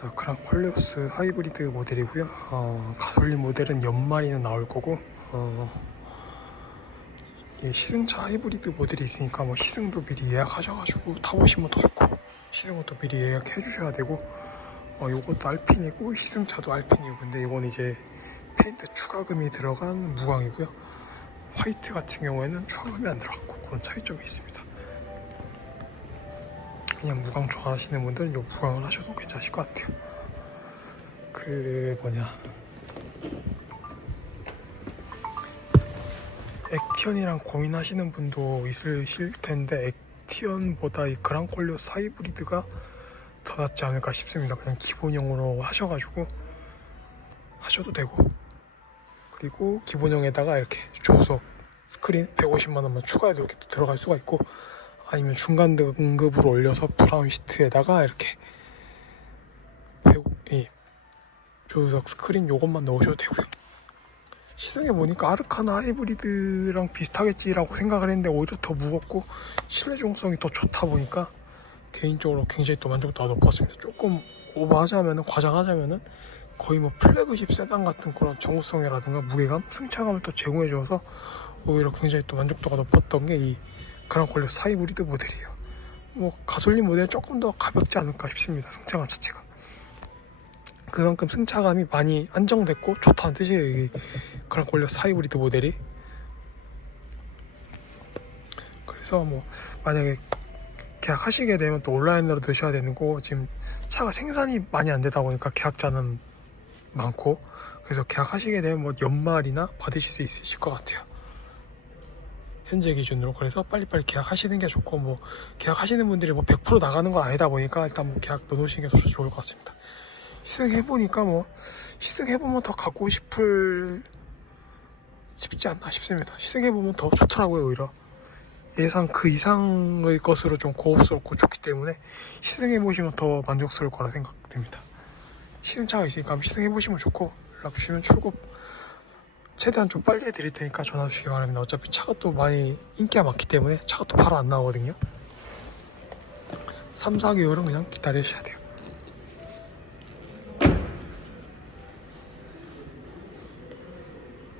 자, 그랑콜레오스 하이브리드 모델이고요. 어, 가솔린 모델은 연말에는 나올 거고 어, 이 시승차 하이브리드 모델이 있으니까 뭐 시승도 미리 예약하셔가지고 타보시면 더 좋고 시승은 또 미리 예약해 주셔야 되고 어, 요것도 알핀이고 시승차도 알핀이고 근데 이건 이제 페인트 추가금이 들어간 무광이고요. 화이트 같은 경우에는 추가금이 안 들어갔고 그런 차이점이 있습니다. 그냥 무광 좋아하시는 분들은 요 무광을 하셔도 괜찮으실 것 같아요. 그 뭐냐 액티언이랑 고민하시는 분도 있으실 텐데 액티언보다 이 그랑콜리오 사이브리드가 더 낫지 않을까 싶습니다. 그냥 기본형으로 하셔가지고 하셔도 되고 그리고 기본형에다가 이렇게 조수석 스크린 150만 원만 추가해도 이렇게 또 들어갈 수가 있고 아니면 중간 등급으로 올려서 브라운 시트에다가 이렇게 100, 이 조수석 스크린 요것만 넣으셔도 되고요. 시승해 보니까 아르카나 하이브리드랑 비슷하겠지라고 생각을 했는데 오히려 더 무겁고 실내 중성이 더 좋다 보니까 개인적으로 굉장히 또 만족도가 높았습니다. 조금 오버하자면은 과장하자면은 거의 뭐 플래그십 세단 같은 그런 정우성이라든가 무게감, 승차감을 또 제공해 줘서 오히려 굉장히 또 만족도가 높았던 게 이 그랑콜레 사이브리드 모델이에요. 뭐 가솔린 모델 조금 더 가볍지 않을까 싶습니다. 승차감 자체가. 그만큼 승차감이 많이 안정됐고 좋다는 뜻이에요. 이 그랑콜레 사이브리드 모델이. 그래서 뭐 만약에 계약하시게 되면 또 온라인으로 넣으셔야 되는 거 지금 차가 생산이 많이 안 되다 보니까 계약자는 많고 그래서 계약하시게 되면 뭐 연말이나 받으실 수 있으실 것 같아요. 현재 기준으로 그래서 빨리빨리 계약하시는 게 좋고 뭐 계약하시는 분들이 뭐 100% 나가는 건 아니다 보니까 일단 뭐 계약 넣어놓으시는 게더 좋을 것 같습니다. 시승해 보니까 뭐 시승해 보면 더 갖고 싶을 싶지 않나 싶습니다. 시승해 보면 더 좋더라고요 오히려. 예상 그 이상의 것으로 좀 고급스럽고 좋기 때문에 시승해 보시면 더 만족스러울 거라 생각됩니다. 시승차가 있으니까 시승해 보시면 좋고 연락 주시면 출고 최대한 좀 빨리 해드릴 테니까 전화 주시기 바랍니다. 어차피 차가 또 많이 인기가 많기 때문에 차가 또 바로 안 나오거든요. 3, 4개월은 그냥 기다리셔야 돼요.